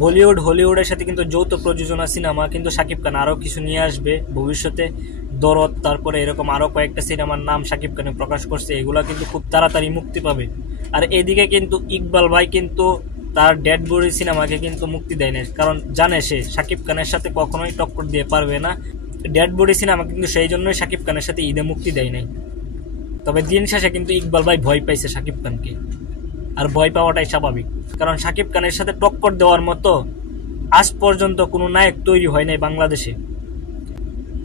বলিউড হলিউডের সাথে কিন্তু যৌথ প্রযোজনা সিনেমা কিন্তু শাকিব খান আরও কিছু নিয়ে আসবে ভবিষ্যতে। দরদ, তারপরে এরকম আরও কয়েকটা সিনেমার নাম শাকিব খানে প্রকাশ করছে, এগুলো কিন্তু খুব তাড়াতাড়ি মুক্তি পাবে। আর এদিকে কিন্তু ইকবাল ভাই কিন্তু তার ডেড বডি সিনেমাকে কিন্তু মুক্তি দেয় না, কারণ জানে সে শাকিব খানের সাথে কখনোই টক্কর দিয়ে পারবে না। ডেড বডি সিনেমা কিন্তু সেই জন্যই শাকিব খানের সাথে ঈদে মুক্তি দেয় নাই। তবে দিন শেষে কিন্তু ইকবাল ভাই ভয় পাইছে শাকিব খানকে, আর ভয় পাওয়াটাই স্বাভাবিক, কারণ শাকিব খানের সাথে টক্কর দেওয়ার মতো আজ পর্যন্ত কোনো নায়ক তৈরি হয় নাই বাংলাদেশে।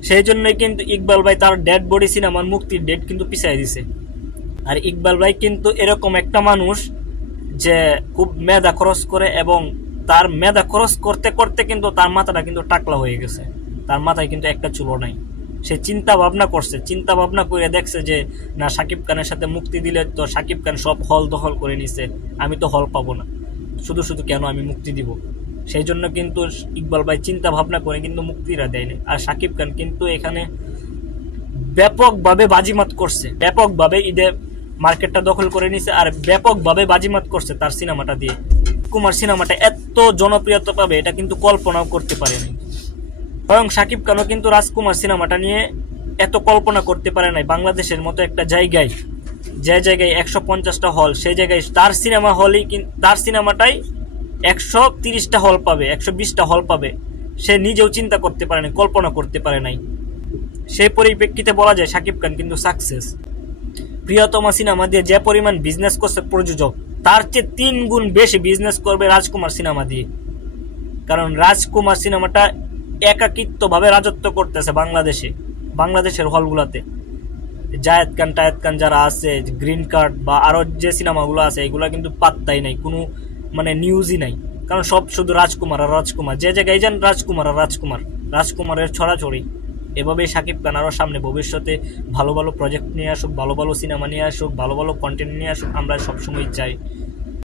সেই জন্যই কিন্তু ইকবাল ভাই তার ডেড বডি সিনেমার মুক্তির ডেট কিন্তু পিছিয়ে দিছে। আর ইকবাল ভাই কিন্তু এরকম একটা মানুষ যে খুব মেধা খরচ করে, এবং তার মেধা খরচ করতে করতে কিন্তু তার মাথাটা কিন্তু টাকলা হয়ে গেছে, তার মাথায় কিন্তু একটা চুলও নাই। সে চিন্তা ভাবনা করছে, চিন্তা ভাবনা করে দেখছে যে না, শাকিব খানের সাথে মুক্তি দিলে তো শাকিব খান সব হল দখল করে নিছে, আমি তো হল পাবো না, শুধু শুধু কেন আমি মুক্তি দিব। সেই জন্য কিন্তু ইকবাল ভাই চিন্তা ভাবনা করে কিন্তু মুক্তিটা দেয়নি। আর শাকিব খান কিন্তু এখানে ব্যাপকভাবে বাজিমাত করছে, ব্যাপকভাবে ঈদে মার্কেটটা দখল করে নিছে, আর ব্যাপকভাবে বাজিমাত করছে তার সিনেমাটা দিয়ে। কুমার সিনেমাটা এত জনপ্রিয়তা পাবে এটা কিন্তু কল্পনাও করতে পারেনি। স্বয়ং শাকিব খানও কিন্তু রাজকুমার সিনেমাটা নিয়ে এত কল্পনা করতে পারে নাই। বাংলাদেশের মতো একটা জায়গায়, যে জায়গায় 150টা হল, সেই জায়গায় তার সিনেমা হলই, তার সিনেমাটাই 130টা হল পাবে, 120টা হল পাবে, সে নিজেও চিন্তা করতে পারে নাই, কল্পনা করতে পারে নাই। সেই পরিপ্রেক্ষিতে বলা যায় শাকিব খান কিন্তু সাকসেস। প্রিয়তমা সিনেমা দিয়ে যে পরিমাণ বিজনেস করছে প্রযোজক, তার চেয়ে 3 গুণ বেশি বিজনেস করবে রাজকুমার সিনেমা দিয়ে, কারণ রাজকুমার সিনেমাটা একাকিত্বভাবে রাজত্ব করতেছে বাংলাদেশের হলগুলোতে। জায়েদ খান যারা আছে, গ্রিন কার্ড বা আরো যে সিনেমাগুলো আছে, এগুলো কিন্তু পাত্তাই নাই, কোনো মানে নিউজই নাই, কারণ সব শুধু রাজকুমার আর রাজকুমার, যে জায়গায় যান রাজকুমার আর রাজকুমারের ছড়াছড়ি। এভাবেই শাকিব খান আরও সামনে ভবিষ্যতে ভালো ভালো প্রজেক্ট নিয়ে আসুক, ভালো ভালো সিনেমা নিয়ে আসুক, ভালো ভালো কন্টেন্ট নিয়ে আসুক, আমরা সবসময় চাই।